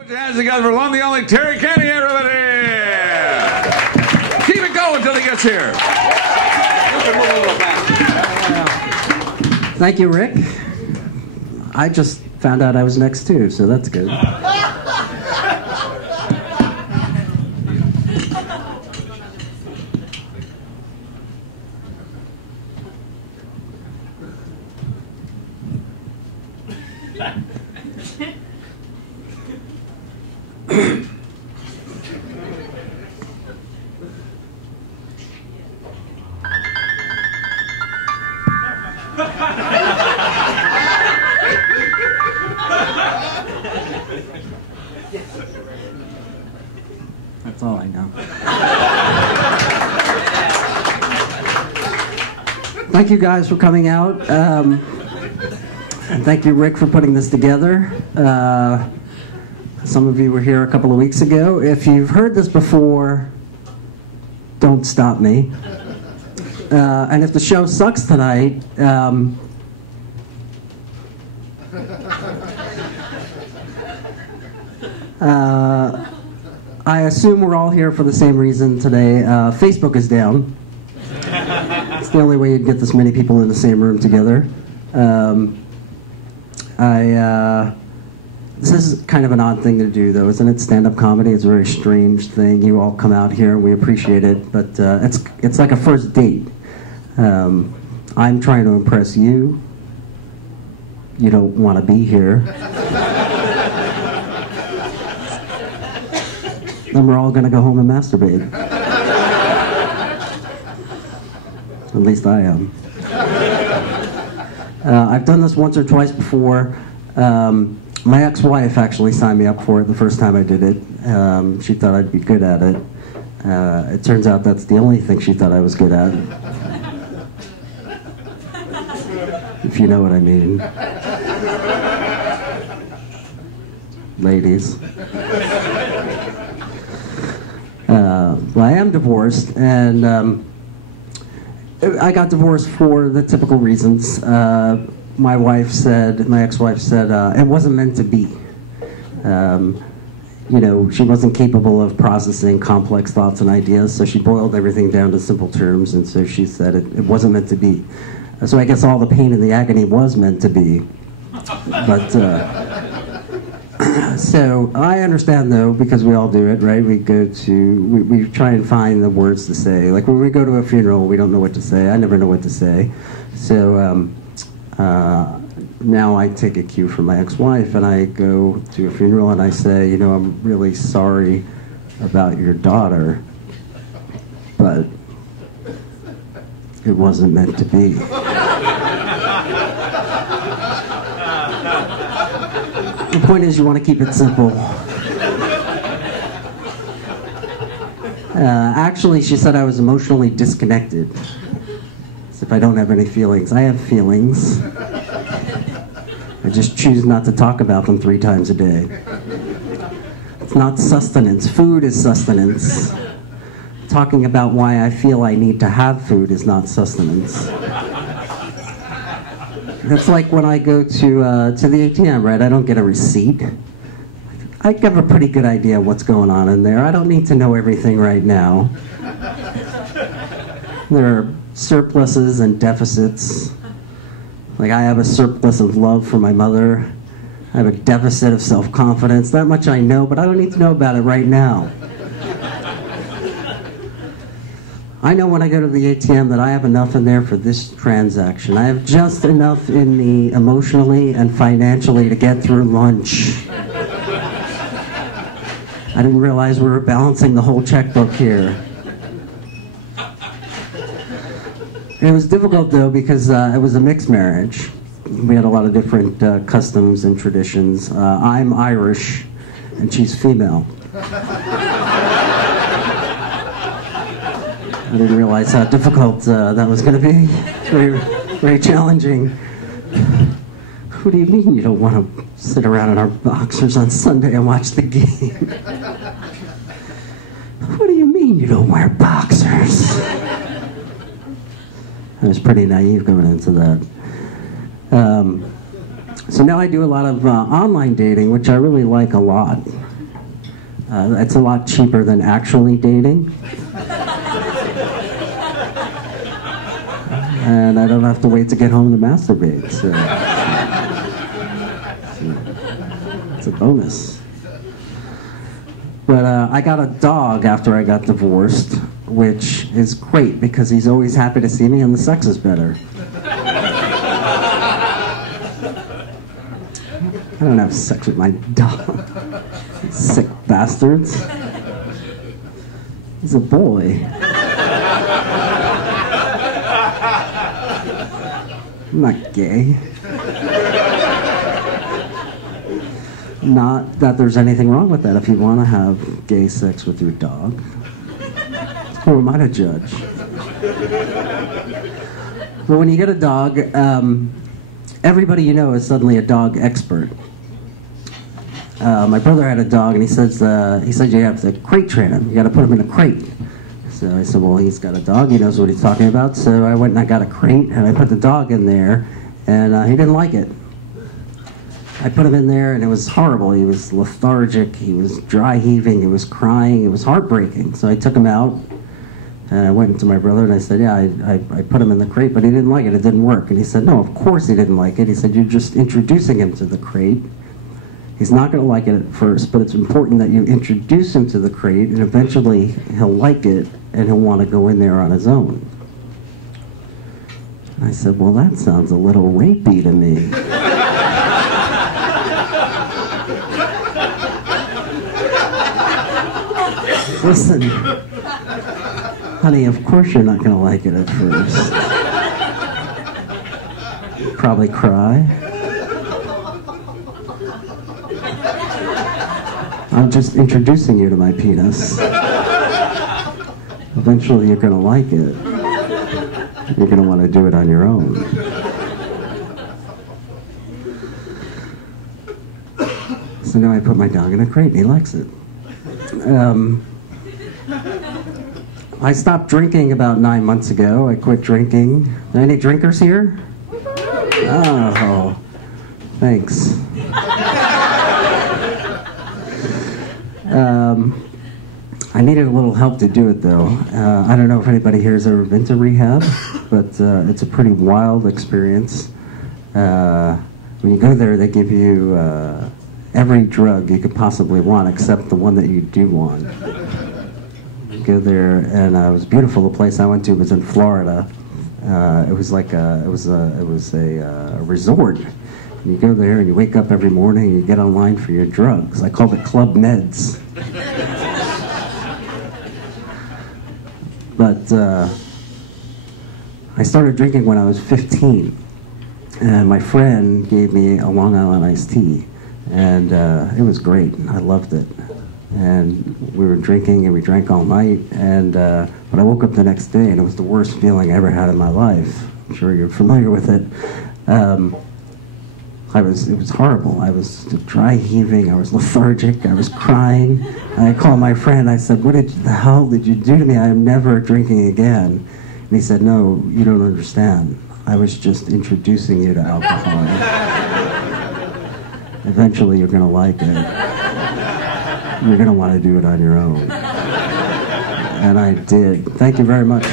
Put your hands together for one, the only Terry Kenny, everybody! Keep it going until he gets here. Thank you, Rick. I just found out I was next too, so that's good. That's all I know. Thank you guys for coming out. And thank you, Rick, for putting this together. Some of you were here a couple of weeks ago. If you've heard this before, don't stop me. And if the show sucks tonight, I assume we're all here for the same reason today. Facebook is down. It's the only way you'd get this many people in the same room together. This is kind of an odd thing to do, though, isn't it? Stand-up comedy is a very strange thing. You all come out here, and we appreciate it, but it's like a first date. I'm trying to impress you. You don't want to be here. Then we're all going to go home and masturbate. At least I am. I've done this once or twice before. My ex-wife actually signed me up for it the first time I did it. She thought I'd be good at it. It turns out that's the only thing she thought I was good at. If you know what I mean. Ladies. Well, I am divorced, and I got divorced for the typical reasons. My ex-wife said, it wasn't meant to be. She wasn't capable of processing complex thoughts and ideas, so she boiled everything down to simple terms, and so she said it wasn't meant to be. So I guess all the pain and the agony was meant to be. But, so I understand, though, because we all do it, right? We try and find the words to say. Like when we go to a funeral, we don't know what to say. I never know what to say. So now I take a cue from my ex-wife, and I go to a funeral, and I say, I'm really sorry about your daughter, but it wasn't meant to be. The point is, you want to keep it simple. Actually, she said I was emotionally disconnected. As if I don't have any feelings. I have feelings. I just choose not to talk about them 3 times a day. It's not sustenance. Food is sustenance. Talking about why I feel I need to have food is not sustenance. That's like when I go to the ATM, right? I don't get a receipt. I have a pretty good idea what's going on in there. I don't need to know everything right now. There are surpluses and deficits. Like I have a surplus of love for my mother. I have a deficit of self-confidence. That much I know, but I don't need to know about it right now. I know when I go to the ATM that I have enough in there for this transaction. I have just enough in me emotionally and financially to get through lunch. I didn't realize we were balancing the whole checkbook here. It was difficult, though, because it was a mixed marriage. We had a lot of different customs and traditions. I'm Irish, and she's female. I didn't realize how difficult that was going to be. It's very, very challenging. What do you mean you don't want to sit around in our boxers on Sunday and watch the game? What do you mean you don't wear boxers? I was pretty naive going into that. So now I do a lot of online dating, which I really like a lot. It's a lot cheaper than actually dating. And I don't have to wait to get home to masturbate. So it's a bonus. But I got a dog after I got divorced, which is great because he's always happy to see me and the sex is better. I don't have sex with my dog. Sick bastards. He's a boy. I'm not gay. Not that there's anything wrong with that if you want to have gay sex with your dog. Who am I to judge? But when you get a dog, everybody you know is suddenly a dog expert. My brother had a dog, and he said you have to crate train him. You got to put him in a crate. So I said, well, he's got a dog. He knows what he's talking about. So I went and I got a crate, and I put the dog in there, and he didn't like it. I put him in there, and it was horrible. He was lethargic. He was dry heaving. He was crying. It was heartbreaking. So I took him out, and I went to my brother, and I said, yeah, I put him in the crate, but he didn't like it. It didn't work. And he said, no, of course he didn't like it. He said, you're just introducing him to the crate. He's not going to like it at first, but it's important that you introduce him to the crate, and eventually he'll like it, and he'll want to go in there on his own. And I said, well, that sounds a little rapey to me. Listen, honey, of course you're not going to like it at first. You'll probably cry. I'm just introducing you to my penis. Eventually you're going to like it. You're going to want to do it on your own. So now I put my dog in a crate and he likes it. I stopped drinking about 9 months ago. I quit drinking. Are there any drinkers here? Oh, thanks. I needed a little help to do it, though. I don't know if anybody here has ever been to rehab, but it's a pretty wild experience. When you go there, they give you every drug you could possibly want, except the one that you do want. You go there, and it was beautiful. The place I went to was in Florida. It was like a resort. And you go there, and you wake up every morning, and you get online for your drugs. I called it Club Meds. But I started drinking when I was 15, and my friend gave me a Long Island iced tea, and it was great. I loved it. And we were drinking, and we drank all night, and but I woke up the next day, and it was the worst feeling I ever had in my life. I'm sure you're familiar with it. It was horrible. I was dry heaving, I was lethargic, I was crying. And I called my friend, I said, what the hell did you do to me? I am never drinking again. And he said, no, you don't understand. I was just introducing you to alcohol. Eventually you're going to like it. You're going to want to do it on your own. And I did. Thank you very much.